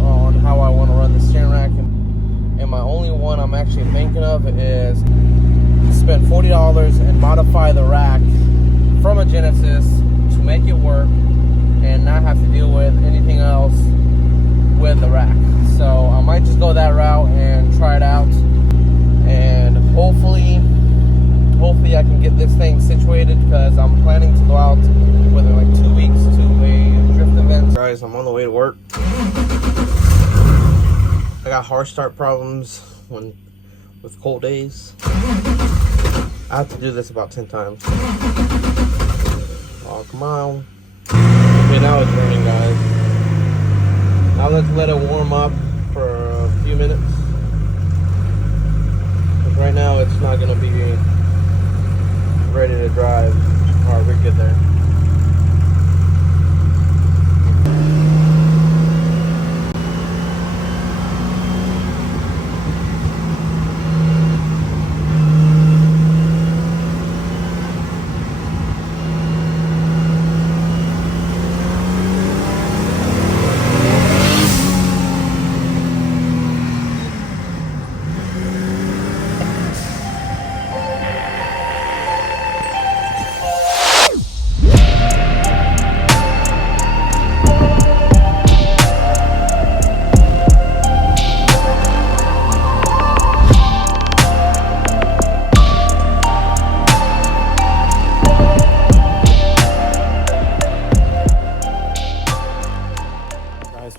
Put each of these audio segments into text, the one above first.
on how I want to run the steering rack, and my only one I'm actually thinking of is spend $40 and modify the rack from a Genesis to make it work and not have to deal with anything else with the rack. So I might just go that route and try it out, and hopefully I can get this thing situated, because I'm planning to go out within like 2 weeks to a drift event. Guys, I'm on the way to work. I got harsh start problems with cold days. I have to do this about 10 times. Oh, come on. Okay, now it's raining, guys. Now let's let it warm up for a few minutes. Because right now it's not going to be ready to drive. Alright, we're good there.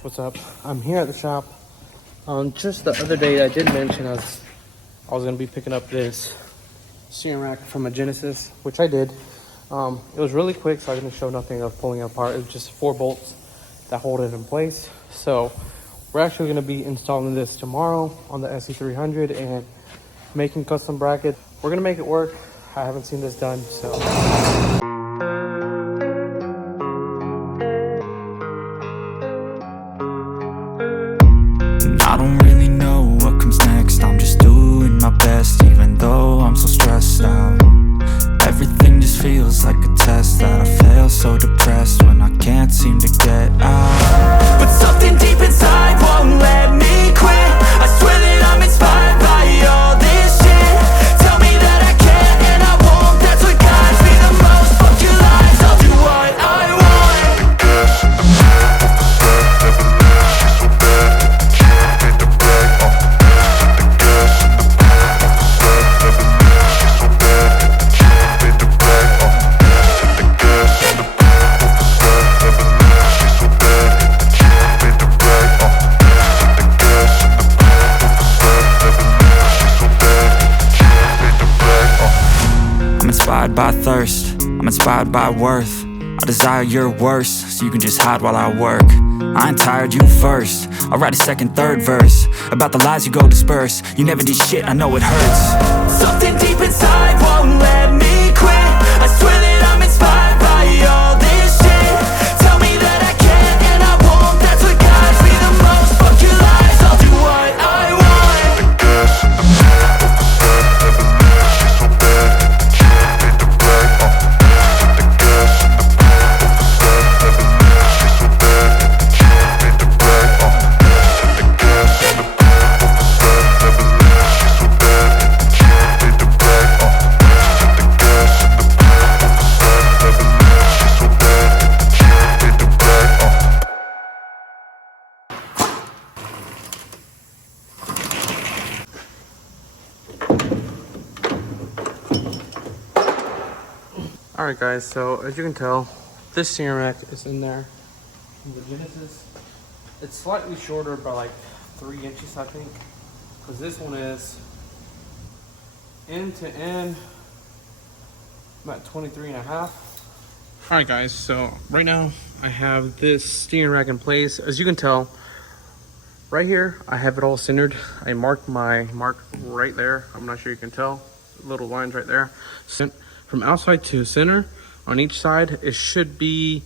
What's up? I'm here at the shop. Just the other day I did mention I was gonna be picking up this steering rack from a Genesis, which I did. It was really quick, so I didn't show nothing of pulling it apart. It was just 4 bolts that hold it in place. So we're actually gonna be installing this tomorrow on the Sc300 and making custom brackets. We're gonna make it work. I haven't seen this done, so. I don't really know what comes next. I'm just doing my best, even though I'm so stressed out. Everything just feels like a test that I fail, so depressed when I can't seem to get out. But something deep inside won't let me quit. I swear that I'm inspired by all this shit. Tell me that I can and I won't. That's what guides me the most. Fuck your lies, I'll do what I want. By thirst, I'm inspired by worth. I desire your worst, so you can just hide while I work. I ain't tired, you first. I'll write a second, third verse about the lies you go disperse. You never did shit, I know it hurts. Something deep inside won't let me quit. I swear that I'm inspired by all this shit. Tell me that I can and I won't. That's what guides me the most. Fuck your lies, I'll do what I want. The gas in the back of the bed, never leaves me so bad. Alright guys, so as you can tell, this steering rack is in there from the Genesis. It's slightly shorter by like 3 inches, I think, because this one is end to end about 23.5. Alright guys, so right now I have this steering rack in place. As you can tell, right here I have it all centered. I marked my mark right there. I'm not sure you can tell, little lines right there. From outside to center on each side, it should be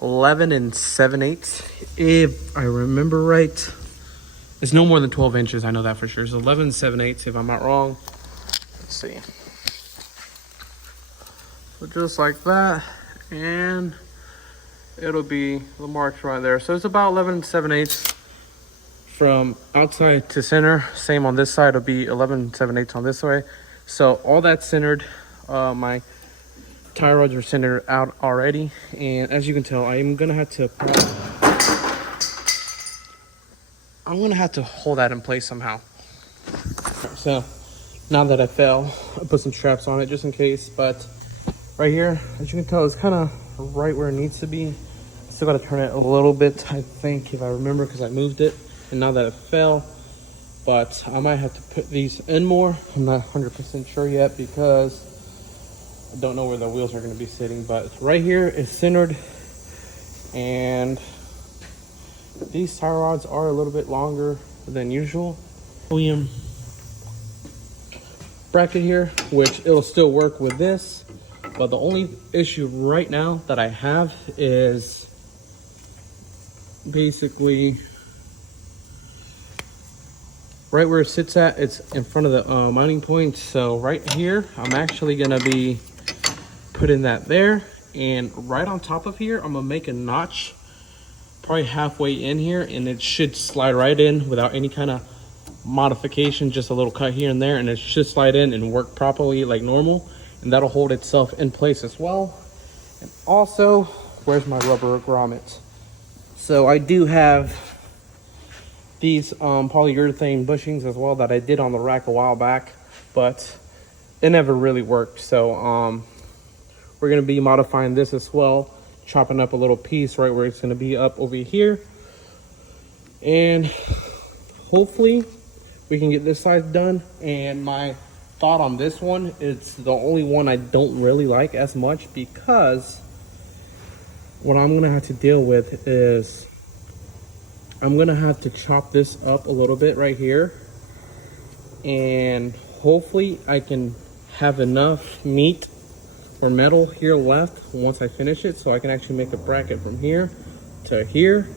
11 7/8 if I remember right. It's no more than 12 inches, I know that for sure. It's 11 7/8 if I'm not wrong. Let's see. So just like that, and it'll be the marks right there. So it's about 11 7/8. from outside to center. Same on this side, it'll be 11/7/8 on this way. So all that's centered. My tie rods are centered out already, and as you can tell, I'm gonna have to hold that in place somehow. So now that I fell, I put some straps on it just in case. But right here, as you can tell, it's kind of right where it needs to be. Still got to turn it a little bit, I think, if I remember, because I moved it. And now that it fell, but I might have to put these in more. I'm not 100% sure yet because I don't know where the wheels are going to be sitting. But right here is centered, and these tie rods are a little bit longer than usual. William bracket here, which it'll still work with this, but the only issue right now that I have is basically right where it sits at. It's in front of the mounting point. So right here, I'm actually gonna be putting that there, and right on top of here, I'm gonna make a notch probably halfway in here, and it should slide right in without any kind of modification, just a little cut here and there, and it should slide in and work properly like normal, and that'll hold itself in place as well. And also, where's my rubber grommet? So I do have these polyurethane bushings as well that I did on the rack a while back, but it never really worked. So we're gonna be modifying this as well, chopping up a little piece right where it's gonna be up over here, and hopefully we can get this side done. And my thought on this one, it's the only one I don't really like as much, because what I'm gonna have to deal with is I'm gonna have to chop this up a little bit right here, and hopefully I can have enough meat or metal here left once I finish it, so I can actually make a bracket from here to here.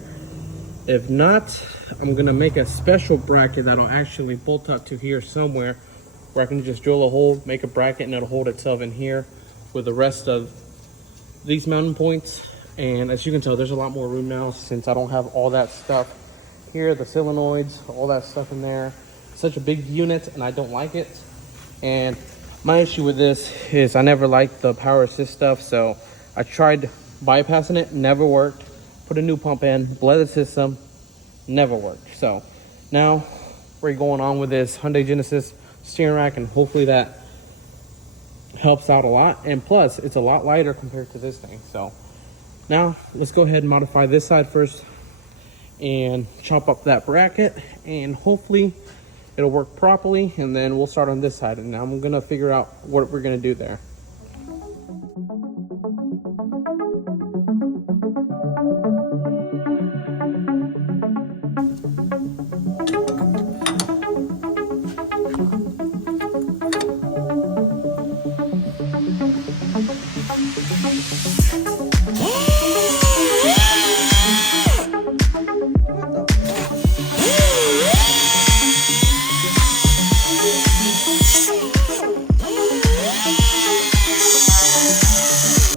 If not, I'm gonna make a special bracket that'll actually bolt up to here somewhere, where I can just drill a hole, make a bracket, and it'll hold itself in here with the rest of these mounting points. And as you can tell, there's a lot more room now since I don't have all that stuff here, the solenoids, all that stuff in there. Such a big unit, and I don't like it. And my issue with this is I never liked the power assist stuff, so I tried bypassing it, never worked. Put a new pump in, bled the system, never worked. So now we're going on with this Hyundai Genesis steering rack, and hopefully that helps out a lot. And plus, it's a lot lighter compared to this thing. So now let's go ahead and modify this side first and chop up that bracket, and hopefully it'll work properly, and then we'll start on this side. And now I'm gonna figure out what we're gonna do there.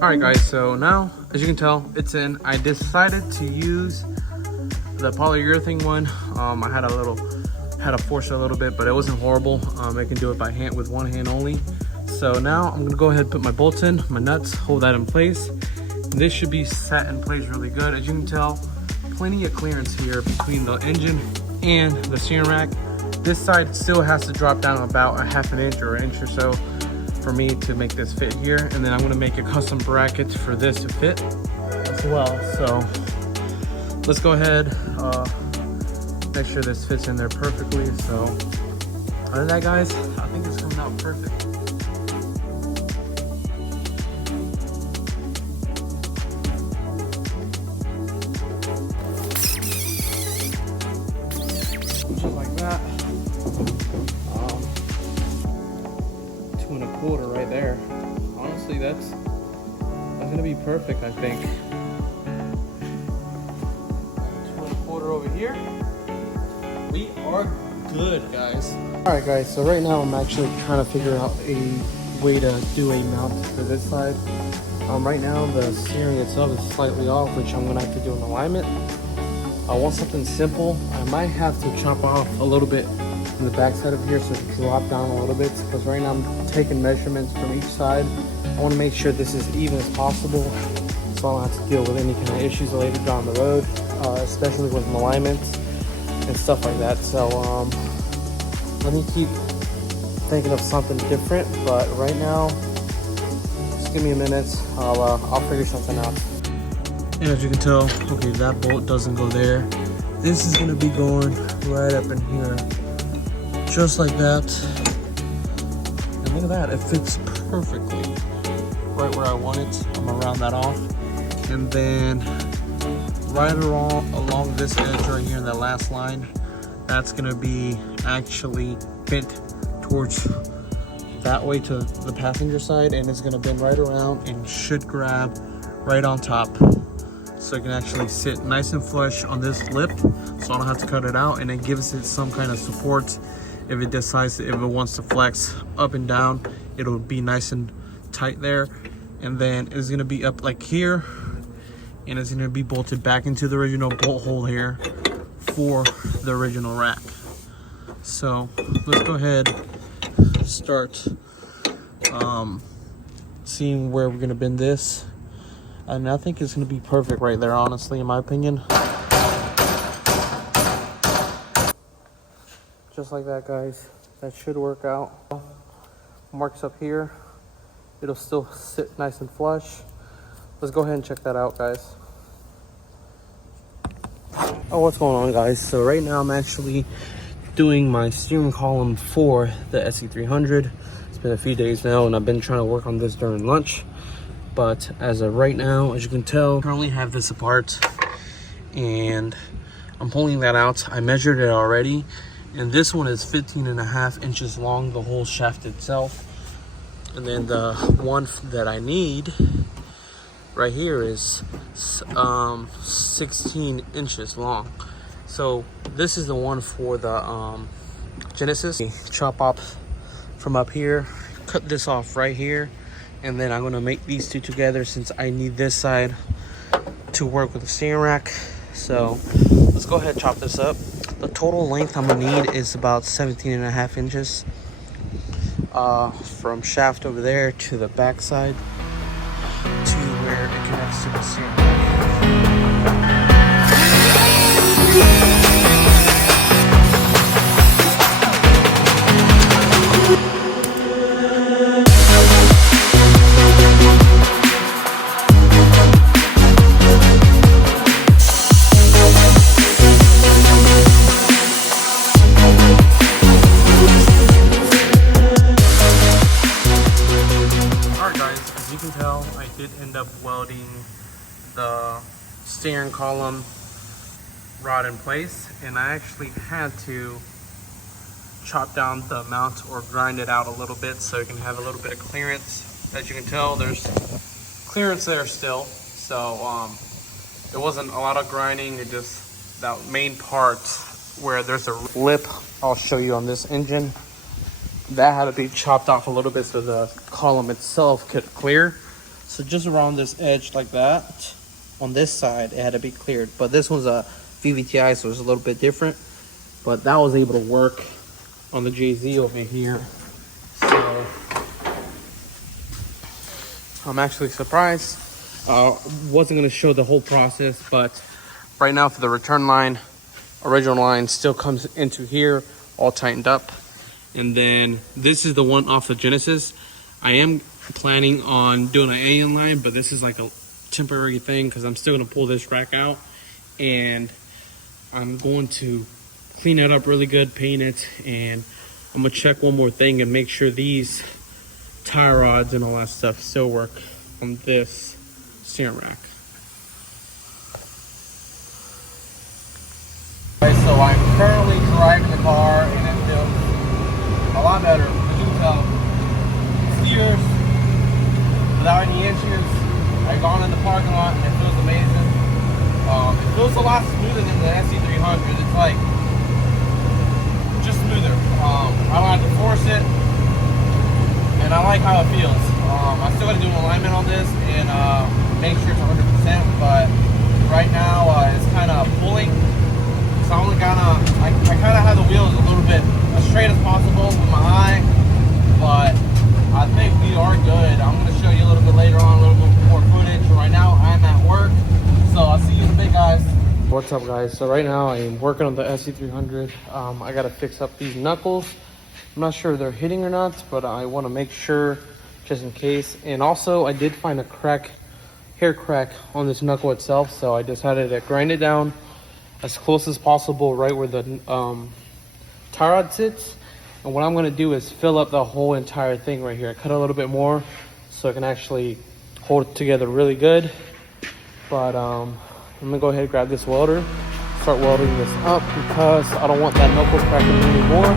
Alright guys, so now as you can tell, it's in. I decided to use the polyurethane one. I had to force it a little bit, but it wasn't horrible. I can do it by hand with one hand only. So now I'm gonna go ahead and put my bolts in, my nuts, hold that in place. This should be set in place really good. As you can tell, plenty of clearance here between the engine and the steering rack. This side still has to drop down about a half an inch or an inch or so for me to make this fit here. And then I'm gonna make a custom bracket for this to fit as well. So let's go ahead, make sure this fits in there perfectly. So other than that guys, I think it's coming out perfect. Just like that. 2 1/4 right there. Honestly, that's gonna be perfect, I think. 2 1/4 over here. We are good, guys. All right, guys. So right now I'm actually trying to figure out a way to do a mount for this side. Right now the steering itself is slightly off, which I'm gonna have to do an alignment. I want something simple. I might have to chop off a little bit from the back side of here so it drop down a little bit, because right now I'm taking measurements from each side. I want to make sure this is even as possible so I don't have to deal with any kind of issues later down the road, especially with alignments and stuff like that. So let me keep thinking of something different, but right now just give me a minute. I'll figure something out. And as you can tell, okay, that bolt doesn't go there. This is gonna be going right up in here, just like that. And look at that, it fits perfectly right where I want it. I'm gonna round that off. And then right along this edge right here in that last line, that's gonna be actually bent towards that way to the passenger side, and it's gonna bend right around and should grab right on top. So it can actually sit nice and flush on this lip, so I don't have to cut it out, and it gives it some kind of support. If it decides, if it wants to flex up and down, it'll be nice and tight there. And then it's gonna be up like here, and it's gonna be bolted back into the original bolt hole here for the original rack. So let's go ahead, start seeing where we're gonna bend this. And I think it's gonna be perfect right there, honestly, in my opinion. Just like that, guys. That should work out. Marks up here. It'll still sit nice and flush. Let's go ahead and check that out, guys. Oh, what's going on, guys? So right now I'm actually doing my steering column for the Sc300. It's been a few days now, and I've been trying to work on this during lunch. But as of right now, as you can tell, I currently have this apart, and I'm pulling that out. I measured it already, and this one is 15.5 inches long, the whole shaft itself. And then the one that I need right here is 16 inches long. So this is the one for the Genesis. Chop off from up here, cut this off right here, and then I'm gonna make these two together since I need this side to work with the steering rack. So let's go ahead and chop this up. The total length I'm gonna need is about 17.5 inches from shaft over there to the back side to where it connects to the steering rack. I did end up welding the steering column rod in place, and I actually had to chop down the mount or grind it out a little bit so it can have a little bit of clearance. As you can tell, there's clearance there still, so there wasn't a lot of grinding. It just, that main part where there's a lip I'll show you on this engine, that had to be chopped off a little bit so the column itself could clear. So just around this edge like that, on this side, it had to be cleared. But this one's a VVTi, so it's a little bit different. But that was able to work on the JZ over here. So I'm actually surprised. Wasn't gonna show the whole process, but right now for the return line, original line still comes into here, all tightened up. And then this is the one off the Genesis. I am planning on doing an alien line, but this is like a temporary thing because I'm still gonna pull this rack out, and I'm going to clean it up really good, paint it, and I'm gonna check one more thing and make sure these tie rods and all that stuff still work on this steering rack. So I'm currently driving the car, and it feels a lot better. As you can tell, clears without any issues. I've gone in the parking lot and it feels amazing. It feels a lot smoother than the Sc300. It's like just smoother. I don't have to force it, and I like how it feels. I still got to do an alignment on this and make sure it's 100%. But right now it's kind of pulling. I kind of have the wheels a little bit as straight as possible with my eye, but I think we are good. I'm going to show you a little bit later on, a little bit more footage. Right now, I'm at work, so I'll see you in a bit, guys. What's up, guys? So right now, I'm working on the Sc300. I got to fix up these knuckles. I'm not sure if they're hitting or not, but I want to make sure just in case. And also, I did find a hair crack on this knuckle itself, so I decided to grind it down as close as possible right where the tie rod sits. And what I'm going to do is fill up the whole entire thing right here. I cut a little bit more so I can actually hold it together really good. But I'm going to go ahead and grab this welder, start welding this up because I don't want that knuckle cracking anymore.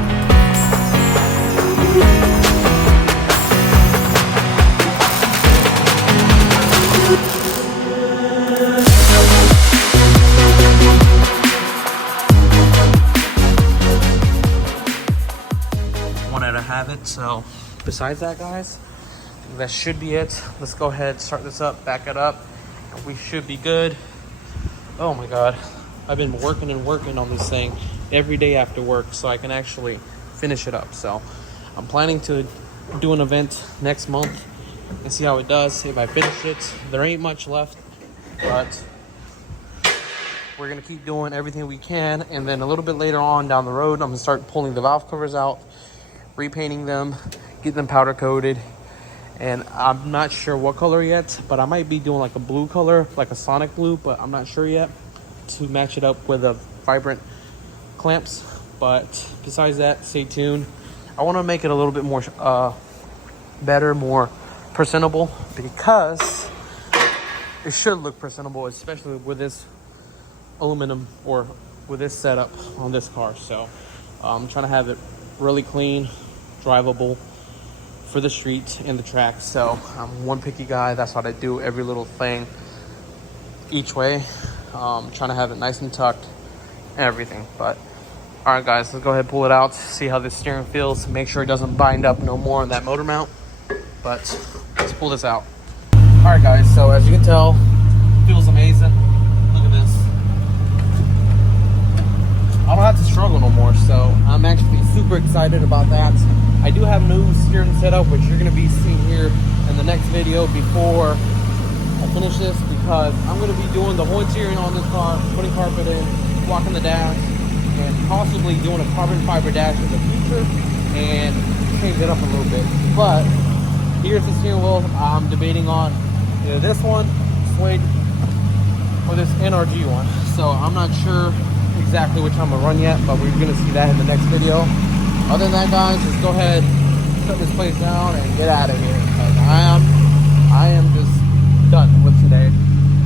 Wanted to have it. So besides that, guys, that should be it. Let's go ahead, start this up, back it up, and we should be good. Oh my god, I've been working and working on this thing every day after work so I can actually finish it up. So I'm planning to do an event next month and see how it does. If I finish it, there ain't much left, but we're gonna keep doing everything we can. And then a little bit later on down the road, I'm gonna start pulling the valve covers out, repainting them, getting them powder coated. And I'm not sure what color yet, but I might be doing like a blue color, like a Sonic blue, but I'm not sure yet, to match it up with the vibrant clamps. But besides that, stay tuned. I want to make it a little bit more better, more presentable, because it should look presentable, especially with this aluminum or with this setup on this car. So I'm trying to have it really clean, drivable for the streets and the track. So I'm one picky guy. That's how I do every little thing each way. Trying to have it nice and tucked and everything. But all right, guys, let's go ahead and pull it out, see how this steering feels, make sure it doesn't bind up no more on that motor mount. But let's pull this out. All right, guys, so as you can tell, it feels amazing. Look at this. I don't have to struggle no more, so I'm actually super excited about that. I do have new steering setup, which you're going to be seeing here in the next video before I finish this, because I'm going to be doing the whole interior on this car, putting carpet in, blocking the dash, and possibly doing a carbon fiber dash in the future and change it up a little bit. But here's the steering wheel. I'm debating on either this one, suede, or this NRG one. So I'm not sure exactly which I'm gonna run yet, but we're gonna see that in the next video. Other than that, guys, let's go ahead, shut this place down and get out of here, because I am just done with today.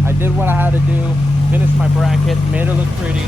I did what I had to do, finished my bracket, made it look pretty.